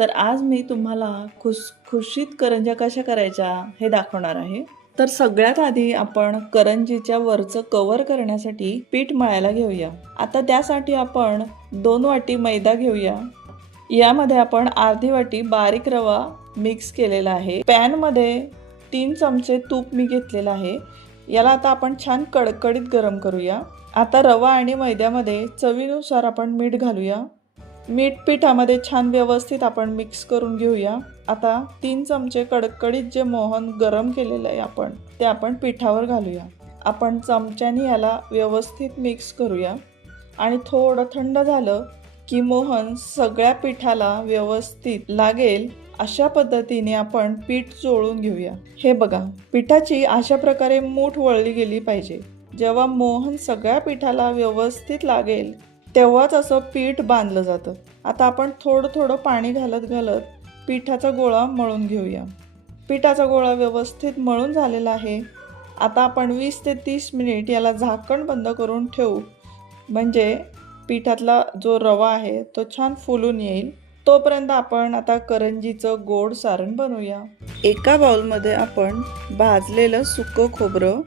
तर आज मी तुम्हाला खुसखुशीत करंज्या कशा करायच्या हे दाखवणार आहे। तर सगळ्यात आधी आपण करंजीच्या वरचं कव्हर करण्यासाठी पीठ मळायला घेऊया। आता त्यासाठी आपण 2 वाटी मैदा घेऊया। यामध्ये आपण अर्धी वाटी बारीक रवा मिक्स केलेला आहे। पॅन मध्ये 3 चमचे तूप मी घेतलेलं आहे। याला आता आपण छान कडकडीत गरम करूया। आता रवा आणि मैद्यामध्ये चवीनुसार आपण मीठ घालूया। मीठ पिठामध्ये छान व्यवस्थित आपण मिक्स करून घेऊया। आता 3 चमचे कडकडीत जे मोहन गरम केलेलं आहे आपण ते आपण पिठावर घालूया। आपण चमच्याने याला व्यवस्थित मिक्स करूया आणि थोडं थंड झालं की मोहन सगळ्या पिठाला व्यवस्थित लागेल अशा पद्धतीने आपण पीठ चोळून घेऊया। हे बघा, पिठाची अशा प्रकारे मूठ वळली गेली पाहिजे। जेव्हा मोहन सगळ्या पिठाला व्यवस्थित लागेल तेव्हाच असं पीठ बांधलं जातं। आता आपण थोडं थोडं पाणी घालत घालत पिठाचा गोळा मळून घेऊया। पिठाचा गोळा व्यवस्थित मळून झालेला आहे। आता आपण 20 ते 30 मिनिट याला झाकण बंद करून ठेवू, म्हणजे पिठातला जो रवा आहे तो छान फुलून येईल। तोपर्यंत आपण आता करंजीचं गोड सारण बनवूया। एका बाउलमध्ये आपण भाजलेलं सुकं खोबरं,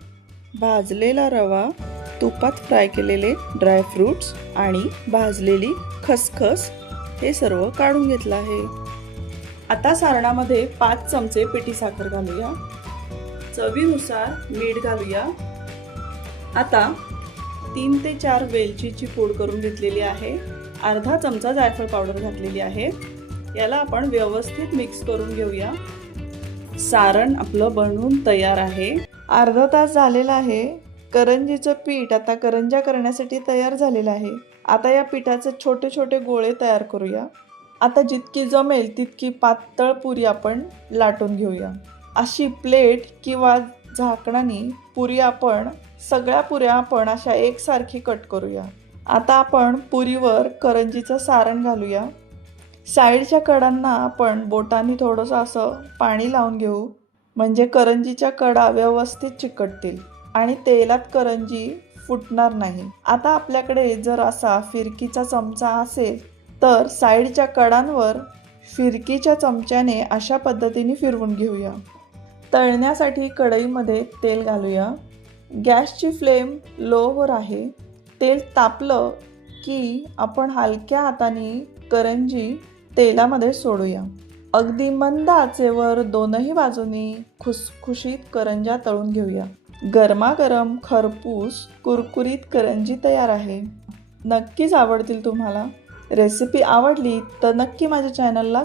भाजलेला रवा, तुपात फ्राय केलेले ड्रायफ्रूट्स आणि भाजलेली खसखस हे सर्व काढून घेतलं आहे। आता सारणामध्ये 5 चमचे पिठी साखर घालूया। चवीनुसार मीठ घालूया। आता 3 ते 4 वेलचीची पूड करून घेतलेली आहे। अर्धा चमचा जायफळ पावडर घातलेली आहे। याला आपण व्यवस्थित मिक्स करून घेऊया। सारण आपलं बनवून तयार आहे। अर्धा तास झालेला आहे। करंजीचं पीठ आता करंज्या करण्यासाठी तयार झालेलं आहे। आता या पिठाचे छोटे छोटे गोळे तयार करूया। आता जितकी जमेल तितकी पातळ पुरी आपण लाटून घेऊया। अशी प्लेट किंवा झाकणाने सगळ्या पुऱ्या आपण अशा एकसारखी कट करूया। आता आपण पुरीवर करंजीचं सारण घालूया। साईडच्या कडांना आपण बोटांनी थोडंसं असं पाणी लावून घेऊ, म्हणजे करंजीच्या कडा व्यवस्थित चिकटतील आणि तेलात करंजी फुटणार नाही। आता आपल्याकडे जर असा फिरकीचा चमचा असेल तर साईडच्या कडांवर फिरकीच्या चमच्याने अशा पद्धतीने फिरवून घेऊया। तळण्यासाठी कढईमध्ये तेल घालूया। गॅसची फ्लेम लोवर आहे। तेल तापलं की आपण हलक्या हाताने करंजी तेलामध्ये सोडूया। अगदी मंद आचेवर दोनही बाजूनी खुसखुशीत करंज्या तळून घेऊया। गरमागरम खरपूस कुरकुरीत करंजी तयार आहे। नक्कीच आवडतील तुम्हाला। रेसिपी आवडली तर नक्की माझ्या चॅनलला